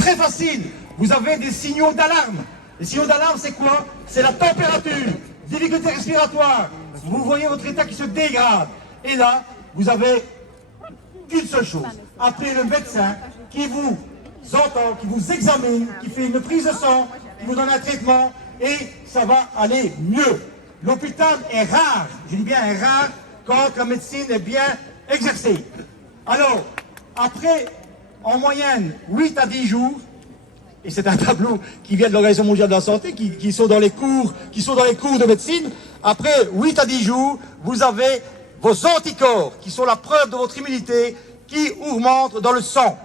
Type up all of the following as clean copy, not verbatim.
très facile. Vous avez des signaux d'alarme. Les signaux d'alarme, c'est quoi? C'est la température, difficulté respiratoire. Vous voyez votre état qui se dégrade. Et là, vous avez qu'une seule chose. Appelez le médecin qui vous entend, qui vous examine, qui fait une prise de sang, qui vous donne un traitement, et ça va aller mieux. L'hôpital est rare, je dis bien rare, quand la médecine est bien exercée. Alors, après, en moyenne, 8 à 10 jours, et c'est un tableau qui vient de l'Organisation mondiale de la santé, qui sont dans les cours de médecine, après 8 à 10 jours, vous avez vos anticorps, qui sont la preuve de votre immunité, qui augmentent dans le sang.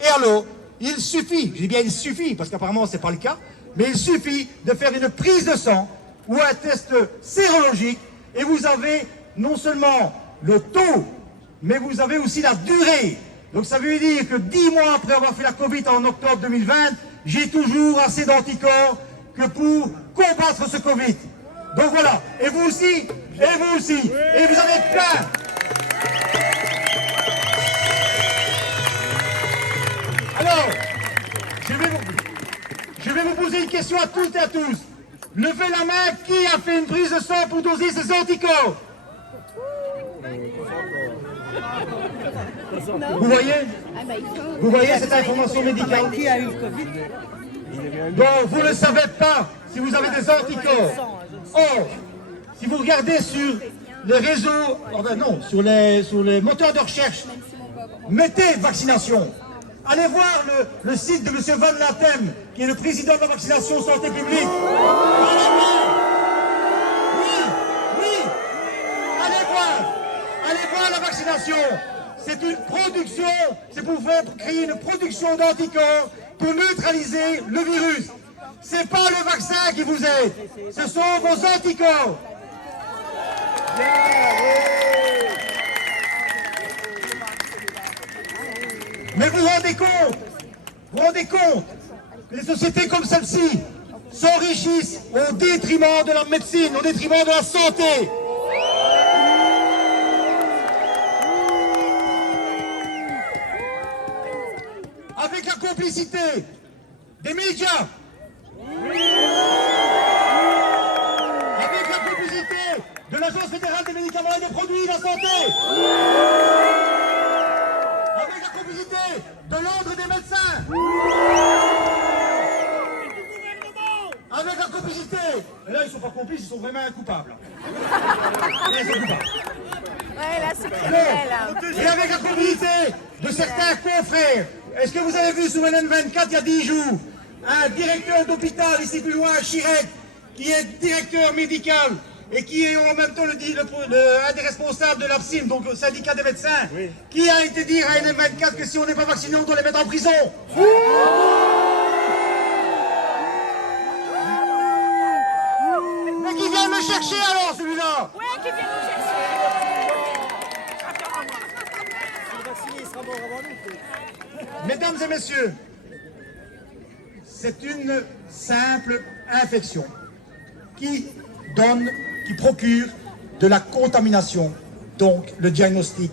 Et alors, il suffit, je dis bien il suffit, parce qu'apparemment ce n'est pas le cas, mais il suffit de faire une prise de sang ou un test sérologique, et vous avez non seulement le taux, mais vous avez aussi la durée. Donc ça veut dire que 10 mois après avoir fait la Covid en octobre 2020, j'ai toujours assez d'anticorps que pour combattre ce Covid. Donc voilà, et vous aussi, et vous aussi, et vous en êtes plein. Alors, je vais vous poser une question à toutes et à tous. Levez la main, qui a fait une prise de sang pour doser ses anticorps? Vous voyez? Vous voyez cette information médicale? Qui a eu le Covid? Donc vous ne savez pas si vous avez des anticorps. Or, si vous regardez sur les réseaux, enfin non, sur les moteurs de recherche, mettez vaccination. Allez voir le site de M. Van Latem, qui est le président de la vaccination santé publique. Allez voir. Oui. Allez voir la vaccination. C'est une production, c'est pour créer une production d'anticorps pour neutraliser le virus. C'est pas le vaccin qui vous aide, ce sont vos anticorps. Mais vous vous rendez compte que les sociétés comme celle-ci s'enrichissent au détriment de la médecine, au détriment de la santé. Avec la complicité des médias, avec la complicité de l'Agence fédérale des médicaments et des produits de la santé, avec la complicité de l'ordre des médecins, avec la complicité, et là ils ne sont pas complices, ils sont vraiment coupables. Là, ils sont coupables. Ouais, là, c'est criminel. Et avec la complicité de certains confrères. Est-ce que vous avez vu sur LN24 il y a 10 jours un directeur d'hôpital ici plus loin à Chirec, qui est directeur médical et qui est en même temps un des responsables de l'APSIM, donc le syndicat des médecins, oui, qui a été dire à LN24 que si on n'est pas vacciné, on doit les mettre en prison. Mais qui vient me chercher alors celui-là? Ouais, qui vient nous chercher. Mesdames et messieurs, c'est une simple infection qui procure de la contamination. Donc le diagnostic,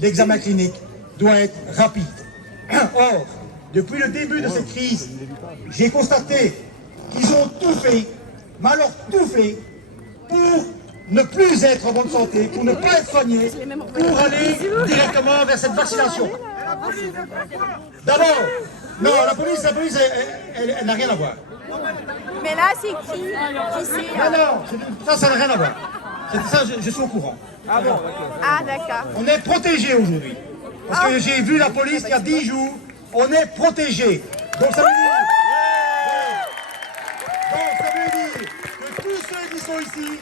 l'examen clinique doit être rapide. Or, depuis le début de cette crise, j'ai constaté qu'ils ont tout fait, mais alors tout fait, pour ne plus être en bonne santé, pour ne pas être soignés, pour aller directement vers cette vaccination. D'abord, non, la police, elle n'a rien à voir. Mais là, c'est qui c'est Non, ça n'a rien à voir. Ça, je suis au courant. Ah bon, d'accord. Ah, d'accord. On est protégé aujourd'hui. Parce que j'ai vu la police il y a 10 jours, on est protégé. Donc ça veut dire que tous ceux qui sont ici,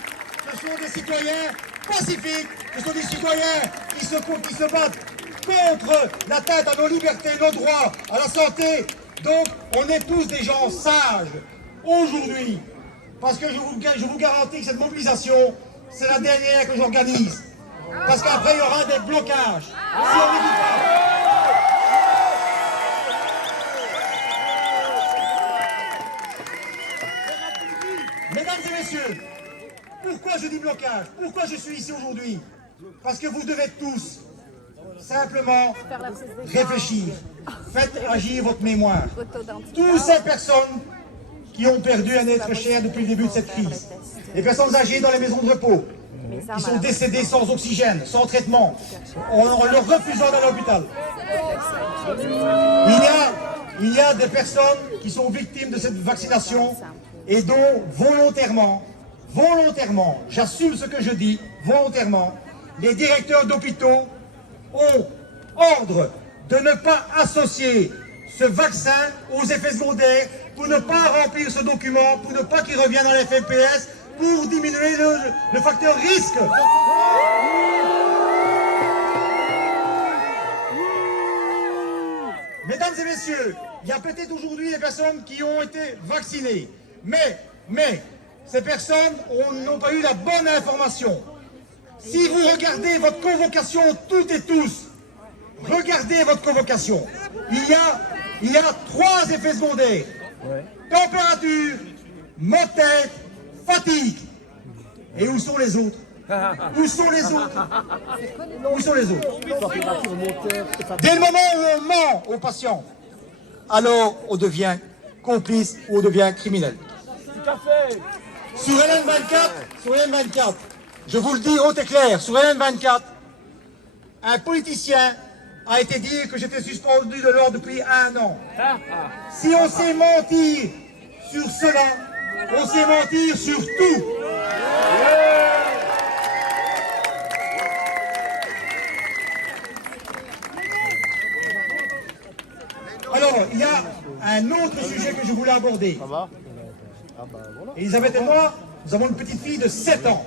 ce sont des citoyens pacifiques, ce sont des citoyens qui se battent contre l'atteinte à nos libertés, nos droits, à la santé. Donc, on est tous des gens sages aujourd'hui. Parce que je vous garantis que cette mobilisation, c'est la dernière que j'organise. Parce qu'après, il y aura des blocages. Si on ne dit pas. Mesdames et messieurs, pourquoi je dis blocage? Pourquoi je suis ici aujourd'hui? Parce que vous devez tous simplement réfléchir, faites agir votre mémoire. Photo d'identité. Toutes ces personnes qui ont perdu un être cher depuis le début de cette crise, les personnes âgées dans les maisons de repos, qui sont décédées sans oxygène, sans traitement, en leur refusant d'aller à l'hôpital. Il y a des personnes qui sont victimes de cette vaccination et dont volontairement, j'assume ce que je dis, volontairement, les directeurs d'hôpitaux ont ordre de ne pas associer ce vaccin aux effets secondaires, pour ne pas remplir ce document, pour ne pas qu'il revienne dans les FMPS, pour diminuer le facteur risque. Mesdames et messieurs, il y a peut-être aujourd'hui des personnes qui ont été vaccinées, mais ces personnes n'ont pas eu la bonne information. Si vous regardez votre convocation, toutes et tous, regardez votre convocation. Il y a 3 effets secondaires. Température, maux de tête, fatigue. Et où sont les autres? Où sont les autres? Où sont les autres? Dès le moment où on ment aux patients, alors on devient complice ou on devient criminel. Sur LN24, je vous le dis haut et clair, sur LN24, un politicien a été dit que j'étais suspendu de l'ordre depuis 1 an. Si on sait mentir sur cela, on sait mentir sur tout. Alors, il y a un autre sujet que je voulais aborder. Elisabeth et moi, nous avons une petite fille de 7 ans.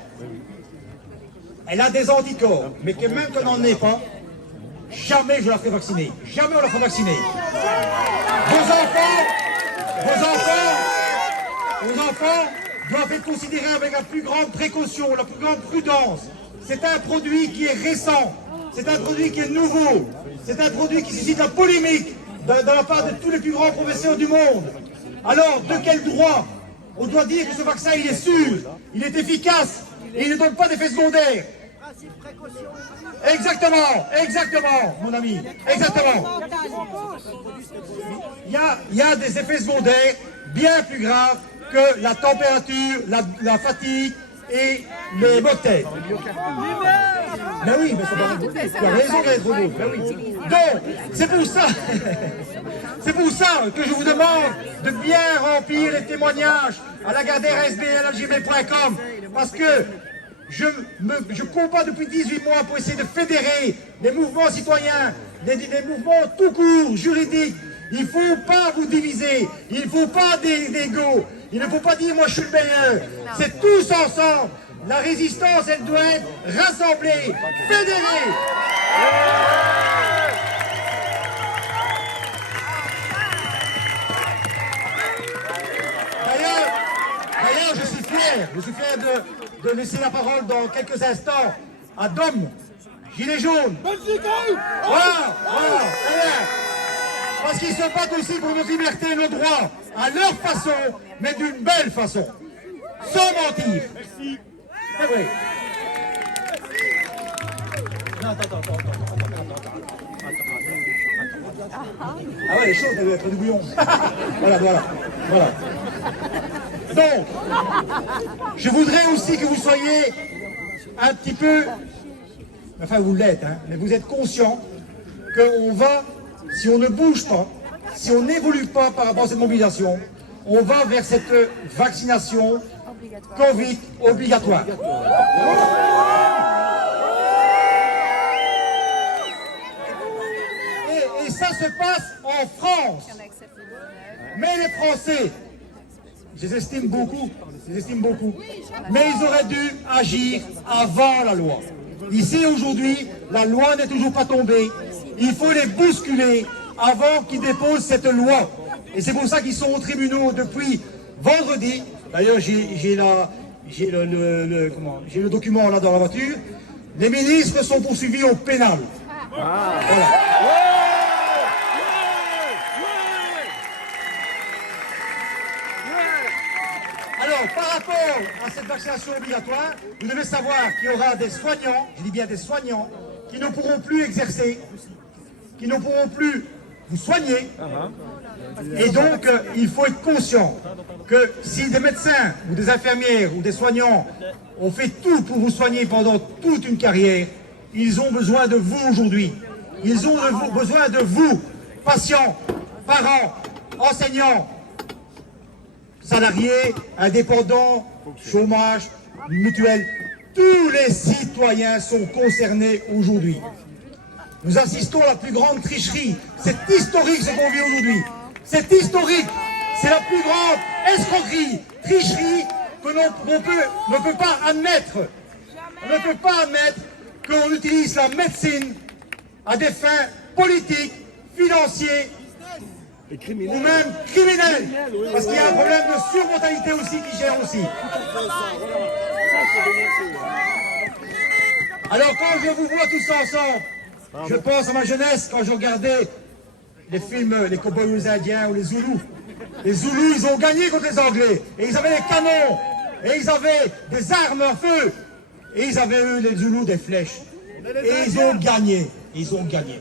Elle a des anticorps, mais que même qu'on n'en ait pas, jamais je la fais vacciner. Jamais on la fait vacciner. Vos enfants doivent être considérés avec la plus grande précaution, la plus grande prudence. C'est un produit qui est récent. C'est un produit qui est nouveau. C'est un produit qui suscite la polémique de la part de tous les plus grands professeurs du monde. Alors, de quel droit on doit dire que ce vaccin, il est sûr, il est efficace et il ne donne pas d'effets secondaires? Exactement, mon ami, exactement. Il y a des effets secondaires bien plus graves que la température, la fatigue et les maux de tête. Mais oui, mais tu as raison d'être beau. Donc, c'est pour ça que je vous demande de bien remplir les témoignages à lagardère@sbl@gmail.com, parce que je combats depuis 18 mois pour essayer de fédérer les mouvements citoyens, les mouvements tout court, juridiques. Il ne faut pas vous diviser, il ne faut pas d'ego, il ne faut pas dire moi je suis le meilleur. C'est tous ensemble. La résistance, elle doit être rassemblée, fédérée. D'ailleurs, je suis fier de laisser la parole dans quelques instants à Dom, gilet jaune. Voilà. Parce qu'ils se battent aussi pour nos libertés et nos droits, à leur façon, mais d'une belle façon, sans mentir. Merci. C'est vrai. Non, attends. Ah ouais, les choses, elles doivent être du bouillon. Voilà. Donc, je voudrais aussi que vous soyez un petit peu, enfin vous l'êtes, hein, mais vous êtes conscients qu'on va, si on ne bouge pas, si on n'évolue pas par rapport à cette mobilisation, on va vers cette vaccination Covid obligatoire. Et ça se passe en France. Mais les Français, je les estime beaucoup, mais ils auraient dû agir avant la loi. Ici, aujourd'hui, la loi n'est toujours pas tombée. Il faut les bousculer avant qu'ils déposent cette loi. Et c'est pour ça qu'ils sont aux tribunaux depuis vendredi. D'ailleurs, j'ai le document là dans la voiture. Les ministres sont poursuivis au pénal. Voilà. Alors, par rapport à cette vaccination obligatoire, vous devez savoir qu'il y aura des soignants, je dis bien des soignants, qui ne pourront plus exercer, qui ne pourront plus vous soigner. Et donc, il faut être conscient que si des médecins ou des infirmières ou des soignants ont fait tout pour vous soigner pendant toute une carrière, ils ont besoin de vous aujourd'hui. Ils ont besoin de vous, patients, parents, enseignants, salariés, indépendants, chômage, mutuelle. Tous les citoyens sont concernés aujourd'hui. Nous assistons à la plus grande tricherie. C'est historique ce qu'on vit aujourd'hui. C'est historique. C'est la plus grande escroquerie, tricherie que l'on ne peut pas admettre. On ne peut pas admettre qu'on utilise la médecine à des fins politiques, financières ou même criminelles. Parce qu'il y a un problème de surmortalité aussi qui gère aussi. Alors quand je vous vois tous ensemble, je pense à ma jeunesse quand je regardais les films, les cow-boys indiens ou les Zoulous. Les Zoulous, ils ont gagné contre les Anglais. Et ils avaient des canons. Et ils avaient des armes à feu. Et ils avaient, eux, les Zoulous, des flèches. Et ils ont gagné. Ils ont gagné.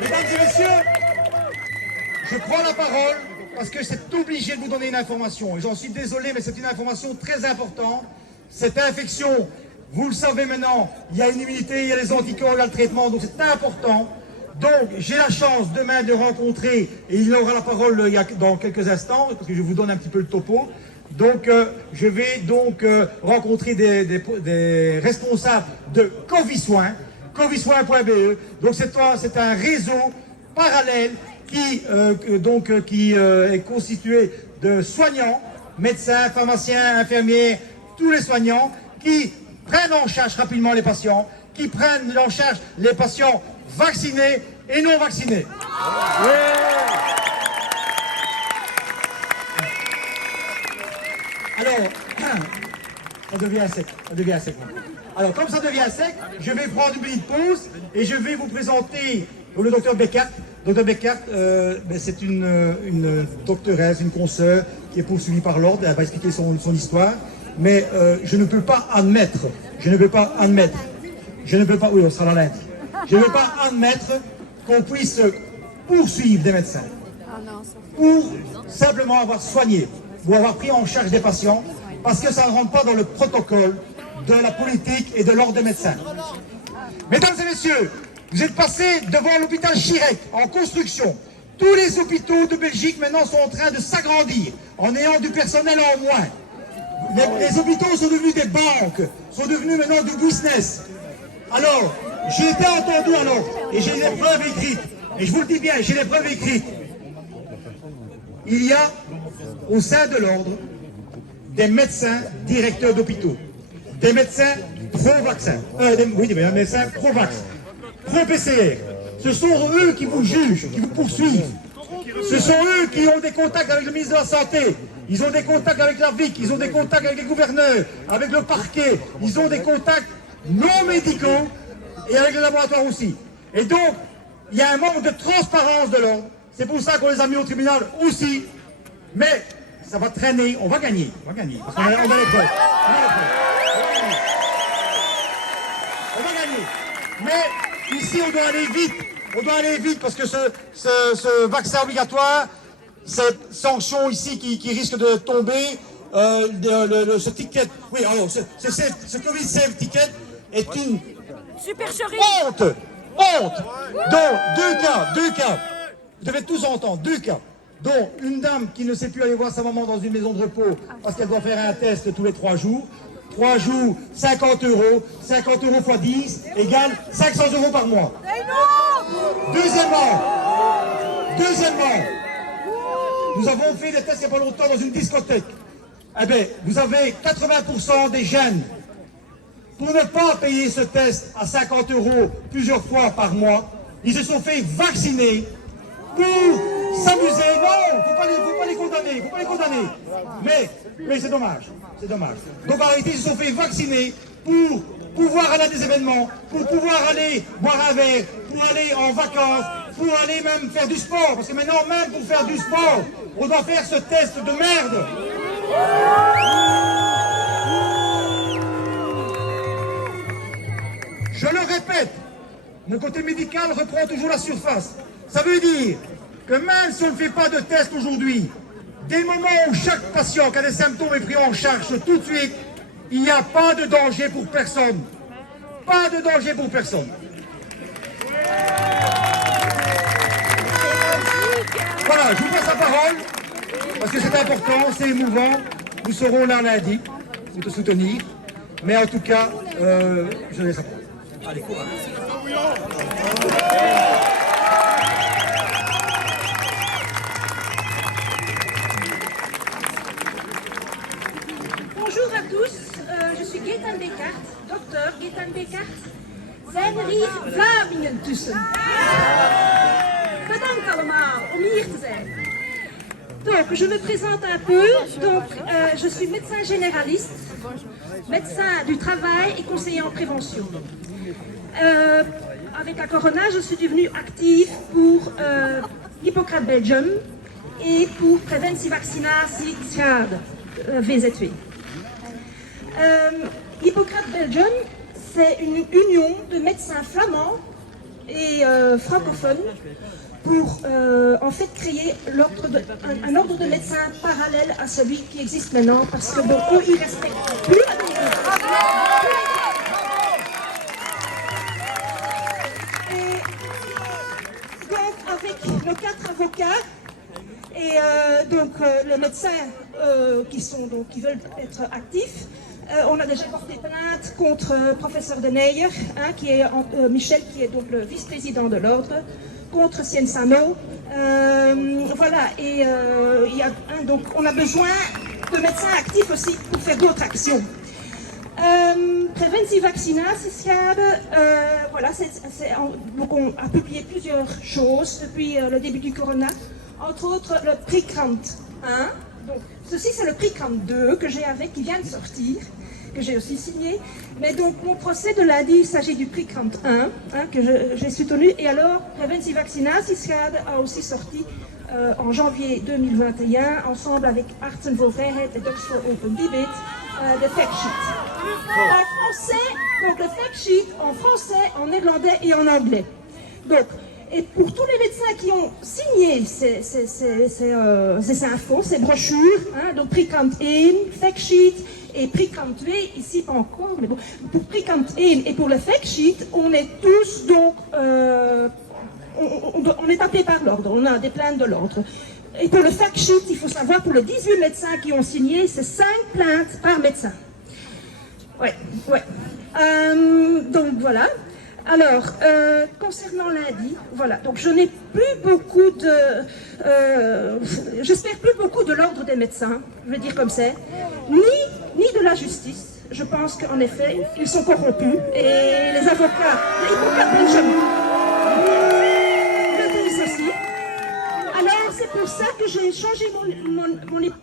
Mesdames et messieurs, je prends la parole parce que c'est obligé de vous donner une information. Et j'en suis désolé, mais c'est une information très importante. Cette infection, vous le savez maintenant, il y a une immunité, il y a les anticorps, il y a le traitement, donc c'est important. Donc j'ai la chance demain de rencontrer, et il aura la parole dans quelques instants, parce que je vous donne un petit peu le topo. Donc je vais donc rencontrer des responsables de Covisoin, covisoin.be. Donc c'est un réseau parallèle qui est constitué de soignants, médecins, pharmaciens, infirmiers, tous les soignants qui prennent en charge rapidement les patients, qui prennent en charge les patients vaccinés et non vaccinés. Alors, ça devient sec, Alors, comme ça devient sec, je vais prendre une petite pause et je vais vous présenter le docteur Beckert. Docteur Beckert, c'est une doctoresse, une consoeur qui est poursuivie par l'ordre. Elle va expliquer son histoire. Mais je ne peux pas admettre, oui, on sera là lundi. Je ne peux pas admettre qu'on puisse poursuivre des médecins pour simplement avoir soigné ou avoir pris en charge des patients parce que ça ne rentre pas dans le protocole de la politique et de l'ordre des médecins. Mesdames et messieurs, vous êtes passés devant l'hôpital Chirec en construction. Tous les hôpitaux de Belgique maintenant sont en train de s'agrandir en ayant du personnel en moins. Les hôpitaux sont devenus des banques, sont devenus maintenant du business. Alors, j'ai été entendu et j'ai les preuves écrites, et je vous le dis bien, j'ai les preuves écrites. Il y a au sein de l'ordre des médecins directeurs d'hôpitaux, des médecins pro-vaccin, des médecins pro-vax, pro-PCR. Ce sont eux qui vous jugent, qui vous poursuivent. Ce sont eux qui ont des contacts avec le ministre de la Santé. Ils ont des contacts avec la VIC, ils ont des contacts avec les gouverneurs, avec le parquet. Ils ont des contacts non médicaux et avec les laboratoires aussi. Et donc, il y a un manque de transparence de l'ordre. C'est pour ça qu'on les a mis au tribunal aussi. Mais ça va traîner, on va gagner. Parce qu'on a les preuves. On va gagner. Mais ici, on doit aller vite. On doit aller vite parce que ce vaccin obligatoire, cette sanction ici qui risque de tomber, ce ticket, oui, alors ce Covid Safe Ticket est une honte. Donc, deux cas, vous devez tous entendre, deux cas, dont une dame qui ne sait plus aller voir sa maman dans une maison de repos parce qu'elle doit faire un test tous les 3 jours. 3 jours, 50 €, 50 € x 10 égale 500 € par mois. Deuxièmement, nous avons fait des tests il n'y a pas longtemps dans une discothèque. Eh bien, vous avez 80% des jeunes, pour ne pas payer ce test à 50 € plusieurs fois par mois, ils se sont fait vacciner pour s'amuser. Non, il ne faut pas les condamner, Mais c'est dommage, Donc en réalité, ils se sont fait vacciner pour pouvoir aller à des événements, pour pouvoir aller boire un verre, pour aller en vacances, pour aller même faire du sport. Parce que maintenant, même pour faire du sport, on doit faire ce test de merde. Je le répète, mon côté médical reprend toujours la surface. Ça veut dire que même si on ne fait pas de test aujourd'hui, dès le moment où chaque patient qui a des symptômes est pris en charge tout de suite, il n'y a pas de danger pour personne. Pas de danger pour personne. Voilà, je vous passe la parole, parce que c'est important, c'est émouvant. Nous serons là lundi pour te soutenir. Mais en tout cas, je laisse la parole. Allez, courage. Bonjour à tous, je suis Gaëtan Beckert, docteur Gaëtan Beckert. Zijn er hier Vlamingen tussen? Bedankt allemaal om hier te zijn. Donc, je me présente un peu. Donc, je suis médecin généraliste, médecin du travail et conseiller en prévention. Avec la Corona, je suis devenue active pour Hippocrate Belgium et pour Preventie Vaccinatie Schade, VZW. Hippocrate Belgium, c'est une union de médecins flamands et francophones pour en fait créer un ordre de médecins parallèle à celui qui existe maintenant, parce que beaucoup ils respectent plus la vérité. Et donc avec nos 4 avocats et les médecins qui veulent être actifs, on a déjà porté plainte contre professeur Deneyer, Michel, qui est donc le vice-président de l'ordre, contre Cienzano. Voilà, et donc on a besoin de médecins actifs aussi pour faire d'autres actions. Preventie Vaccinatie Schade, voilà, donc on a publié plusieurs choses depuis le début du corona, entre autres le Prikrant 1. Donc, ceci c'est le Prikrant 2 que j'ai qui vient de sortir, que j'ai aussi signé. Mais donc mon procès de lundi, il s'agit du Prikrant 1 que j'ai soutenu. Et alors, Preventie Vaccinatie Schade a aussi sorti en janvier 2021, ensemble avec Artsen voor Vrijheid et Docs voor Open Debate, de fact sheet. En français, donc le fact sheet en français, en néerlandais et en anglais. Donc, et pour tous les médecins qui ont signé ces infos, ces brochures, donc Prikrant 1, fact sheet et Prikrant 2, ici pas encore, mais bon, pour Prikrant 1 et pour le fact sheet, on est tous donc, on est appelé par l'ordre, on a des plaintes de l'ordre. Et pour le fact sheet, il faut savoir, pour les 18 médecins qui ont signé, c'est 5 plaintes par médecin. Ouais. Donc voilà. Alors, concernant lundi, voilà, donc je n'ai plus beaucoup j'espère plus beaucoup de l'ordre des médecins, je vais dire comme ça, ni de la justice. Je pense qu'en effet, ils sont corrompus, et les avocats, les Hippocrate Belgium, le disent aussi. Alors, c'est pour ça que j'ai changé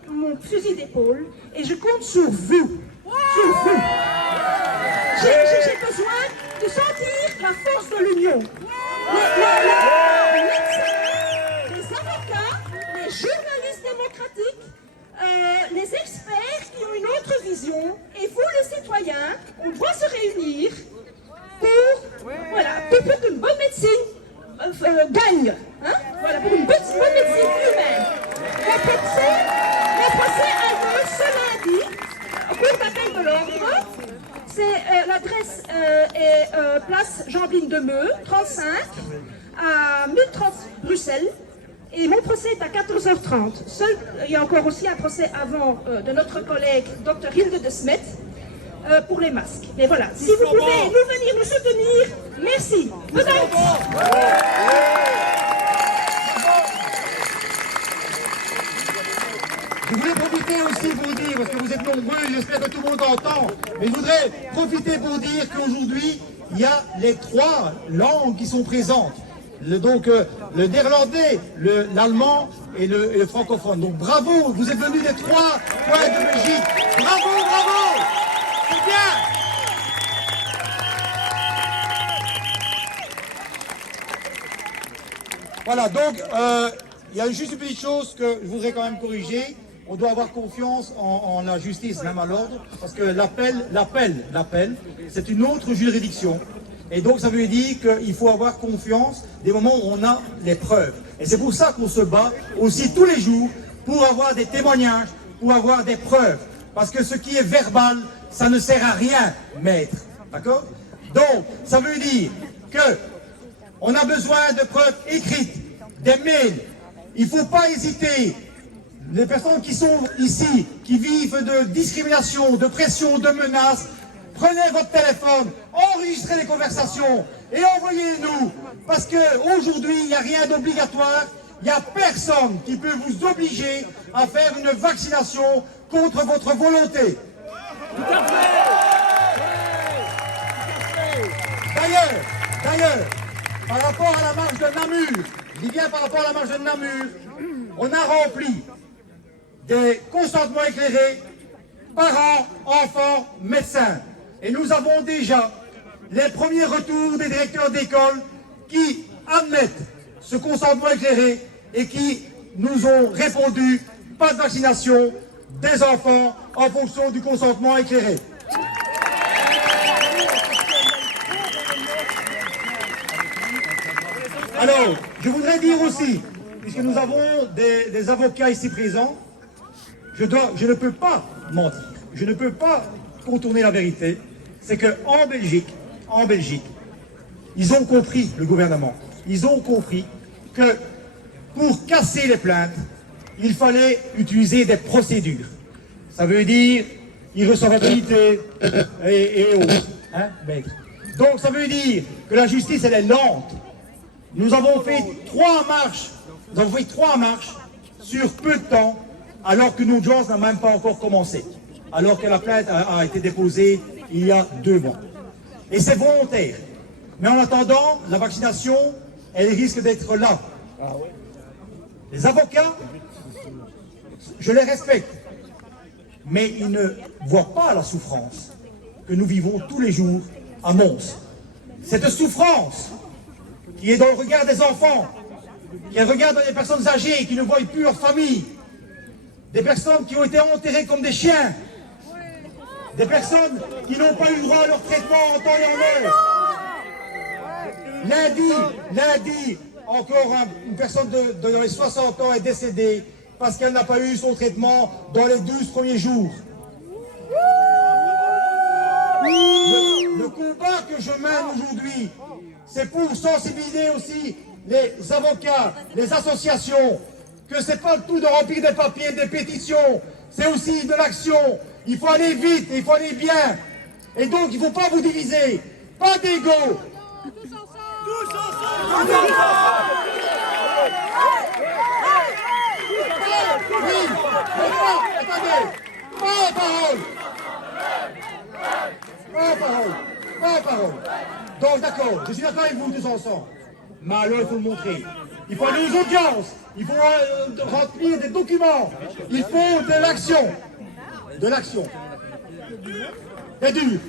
mon fusil d'épaule, et je compte sur vous. Sur vous. J'ai besoin de sentir la force de l'union. Les médecins, les avocats, les journalistes démocratiques, les experts qui ont une autre vision, et vous les citoyens, on doit se réunir pour qu'une bonne médecine gagne. Voilà, pour une bonne médecine humaine. Le procès a lieu ce lundi, au cours d'appel de l'ordre. L'adresse est place Jean-Bline Demeux, 35, à 1030 Bruxelles. Et mon procès est à 14h30. Il y a encore aussi un procès avant de notre collègue Dr Hilde de Smet pour les masques. Mais voilà, si vous pouvez venir nous soutenir, merci. Bedankt. Je voulais profiter aussi pour dire, parce que vous êtes nombreux, j'espère que tout le monde entend, mais je voudrais profiter pour dire qu'aujourd'hui, il y a les 3 langues qui sont présentes. Donc le néerlandais, l'allemand et le francophone. Donc bravo, vous êtes venus des 3 coins de Belgique. Bravo, c'est bien. Voilà, donc il y a juste une petite chose que je voudrais quand même corriger. On doit avoir confiance en la justice, même à l'ordre, parce que l'appel, c'est une autre juridiction. Et donc ça veut dire qu'il faut avoir confiance des moments où on a les preuves. Et c'est pour ça qu'on se bat aussi tous les jours pour avoir des témoignages, pour avoir des preuves. Parce que ce qui est verbal, ça ne sert à rien, maître. D'accord? Donc, ça veut dire que on a besoin de preuves écrites, des mails. Il ne faut pas hésiter. Les personnes qui sont ici, qui vivent de discrimination, de pression, de menaces, prenez votre téléphone, enregistrez les conversations et envoyez-nous. Parce qu'aujourd'hui, il n'y a rien d'obligatoire. Il n'y a personne qui peut vous obliger à faire une vaccination contre votre volonté. Tout à fait. D'ailleurs, par rapport à la marche de Namur, je dis bien par rapport à la marche de Namur, on a rempli des consentements éclairés, parents, enfants, médecins. Et nous avons déjà les premiers retours des directeurs d'école qui admettent ce consentement éclairé et qui nous ont répondu pas de vaccination des enfants en fonction du consentement éclairé. Alors, je voudrais dire aussi, puisque nous avons des avocats ici présents, je ne peux pas mentir, je ne peux pas contourner la vérité, c'est qu'en Belgique, ils ont compris, le gouvernement, ils ont compris que pour casser les plaintes, il fallait utiliser des procédures. Ça veut dire irrecevabilité et autres. Hein, maître. Donc ça veut dire que la justice, elle est lente. Nous avons fait 3 marches sur peu de temps, alors que l'audience n'a même pas encore commencé. Alors que la plainte a été déposée il y a 2 mois. Et c'est volontaire. Mais en attendant, la vaccination, elle risque d'être là. Les avocats, je les respecte, mais ils ne voient pas la souffrance que nous vivons tous les jours à Mons. Cette souffrance qui est dans le regard des enfants, qui est dans le regard des personnes âgées qui ne voient plus leur famille, des personnes qui ont été enterrées comme des chiens, des personnes qui n'ont pas eu le droit à leur traitement en temps et en heure. Lundi, encore une personne de les 60 ans est décédée parce qu'elle n'a pas eu son traitement dans les 12 premiers jours. Le combat que je mène aujourd'hui, c'est pour sensibiliser aussi les avocats, les associations, que c'est pas le tout de remplir des papiers, des pétitions, c'est aussi de l'action. Il faut aller vite, il faut aller bien. Et donc, il ne faut pas vous diviser. Pas d'ego. Tous ensemble. Oui, attendez. Pas parole. Pas parole. Donc, d'accord, je suis d'accord avec vous tous ensemble. Mais alors, il faut le montrer. Il faut aller aux audiences. Il faut remplir des documents. Il faut de l'action. De l'action. C'est dur.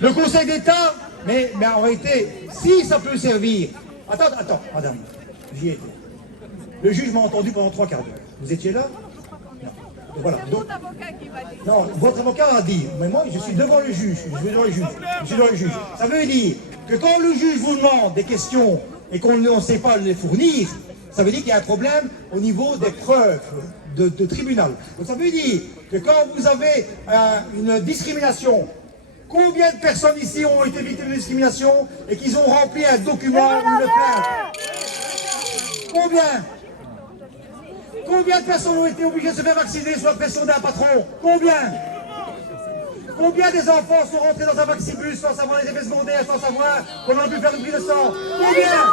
Le Conseil d'État, mais en réalité, si ça peut servir. Attends, madame, j'y étais. Le juge m'a entendu pendant 3 quarts d'heure. Vous étiez là? Non. Donc, voilà. Donc, non, votre avocat a dit, mais moi je suis devant le juge, je suis devant le juge. Ça veut dire que quand le juge vous demande des questions et qu'on ne sait pas les fournir, ça veut dire qu'il y a un problème au niveau des preuves de tribunal. Donc ça veut dire que quand vous avez une discrimination, combien de personnes ici ont été victimes de discrimination et qu'ils ont rempli un document ou une plainte? Combien de personnes ont été obligées de se faire vacciner sous la pression d'un patron? Combien des enfants sont rentrés dans un vaccibus sans savoir les effets secondaires, sans savoir qu'on a pu faire une prise de sang? Combien?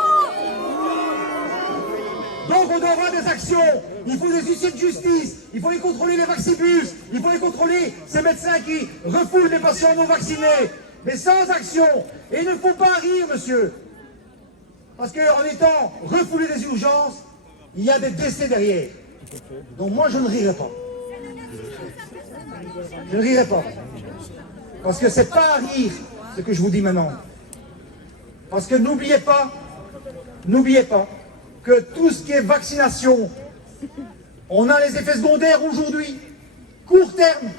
Donc on doit avoir des actions, il faut des huissiers de justice, il faut les contrôler les vaccibus, il faut les contrôler ces médecins qui refoulent les patients non vaccinés, mais sans action. Et il ne faut pas rire, monsieur, parce qu'en étant refoulé des urgences, il y a des décès derrière. Donc moi je ne rirai pas. Je ne rirai pas. Parce que c'est pas à rire ce que je vous dis maintenant. Parce que n'oubliez pas que tout ce qui est vaccination, on a les effets secondaires aujourd'hui. court terme,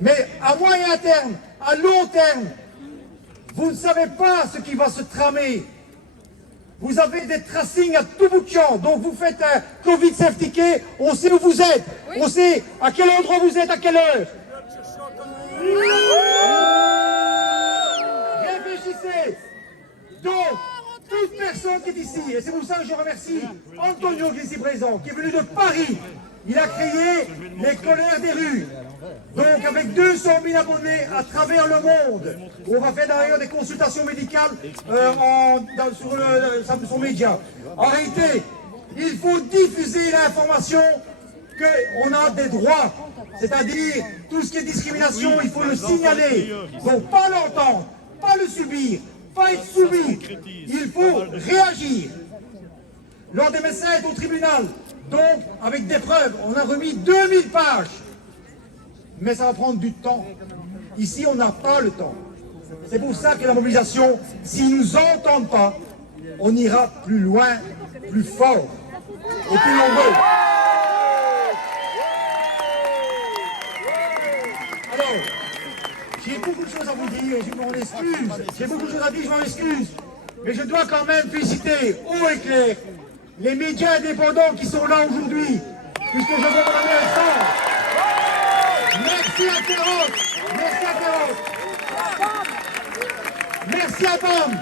mais à moyen terme, à long terme, vous ne savez pas ce qui va se tramer. Vous avez des tracings à tout bout de champ, donc vous faites un Covid certifié, on sait où vous êtes, on sait à quel endroit vous êtes, à quelle heure. Réfléchissez. Donc, toute personne qui est ici, et c'est pour ça que je remercie Antonio qui est ici présent, qui est venu de Paris. Il a créé les colères des rues. Donc avec 200 000 abonnés à travers le monde, on va faire d'ailleurs des consultations médicales sur son média. En réalité, il faut diffuser l'information qu'on a des droits, c'est-à-dire tout ce qui est discrimination, il faut le signaler. Donc pas l'entendre, pas le subir, pas être soumis, il faut réagir. Lors des médecins au tribunal, donc avec des preuves, on a remis 2000 pages. Mais ça va prendre du temps. Ici, on n'a pas le temps. C'est pour ça que la mobilisation, s'ils ne nous entendent pas, on ira plus loin, plus fort et plus nombreux. Alors, j'ai beaucoup de choses à vous dire, je m'en excuse. J'ai beaucoup de choses à dire, je m'en excuse. Mais je dois quand même féliciter haut et clair les médias indépendants qui sont là aujourd'hui, puisque je veux mon ami Alexandre. Merci à Terros, merci à Terros, merci à Bam.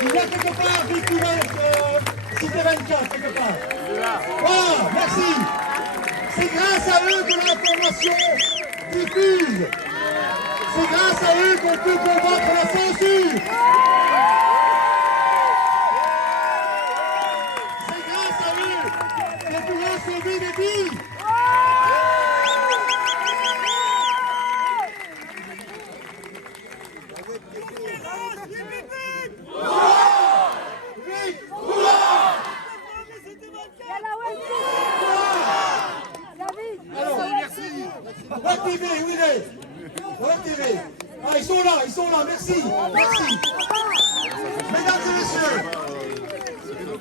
Il y a quelque part, Victoire, Cité 24, quelque part. Voilà, merci. C'est grâce à eux que l'information diffuse. C'est grâce à eux qu'on peut combattre la censure. C'est grâce à eux qu'on pourra sauver des vies. Web TV, où il est? Web TV. Ah, ils sont là, merci, merci. Mesdames et messieurs.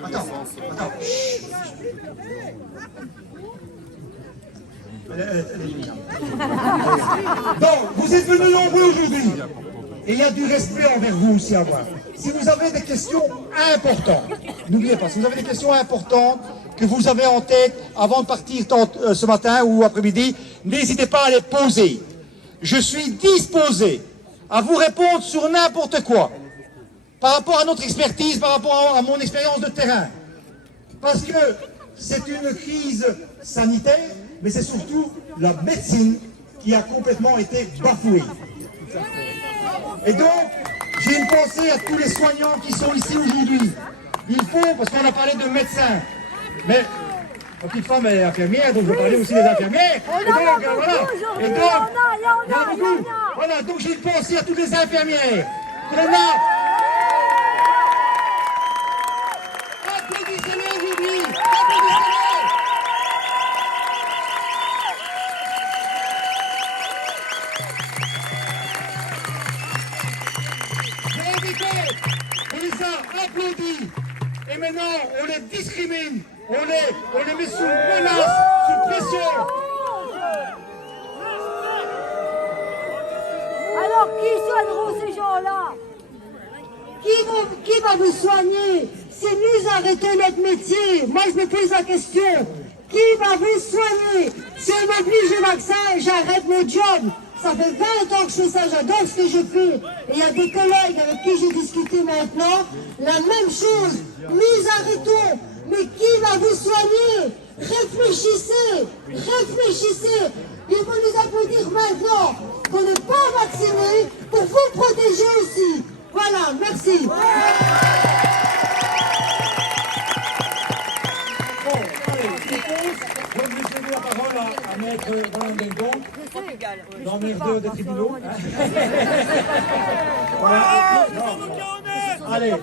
Attends. Donc, vous êtes venus nombreux aujourd'hui. Et il y a du respect envers vous aussi à avoir. Si vous avez des questions importantes, n'oubliez pas, si vous avez des questions importantes que vous avez en tête avant de partir ce matin ou après-midi, n'hésitez pas à les poser. Je suis disposé à vous répondre sur n'importe quoi, par rapport à notre expertise, par rapport à mon expérience de terrain. Parce que c'est une crise sanitaire, mais c'est surtout la médecine qui a complètement été bafouée. Et donc, j'ai une pensée à tous les soignants qui sont ici aujourd'hui. Il faut, parce qu'on a parlé de médecins, mais ma petite femme est infirmière, donc je vais parler aussi des infirmières. Et donc, voilà. Et donc, il y en a beaucoup. Voilà, donc j'ai une pensée à toutes les infirmières. On a... Applaudissez-les aujourd'hui. Applaudissez-les. On les a applaudis et maintenant on les discrimine, on les met sous menace, sous pression. Alors qui soigneront ces gens-là? Qui va vous soigner? Si nous arrêtons notre métier, moi je me pose la question, qui va vous soigner? Si on m'oblige au vaccin, j'arrête mon job. Ça fait 20 ans que je fais ça, j'adore ce que je fais. Et il y a des collègues avec qui j'ai discuté maintenant, la même chose. Nous arrêtons, mais qui va vous soigner? Réfléchissez, réfléchissez. Il faut nous applaudir maintenant qu'on n'est pas vaccinés pour vous protéger aussi. Voilà, merci. Bon, allez, je propose, je vais vous céder la parole à Maître Roland Dengon, dans maître des tribunaux. Voilà. Allez.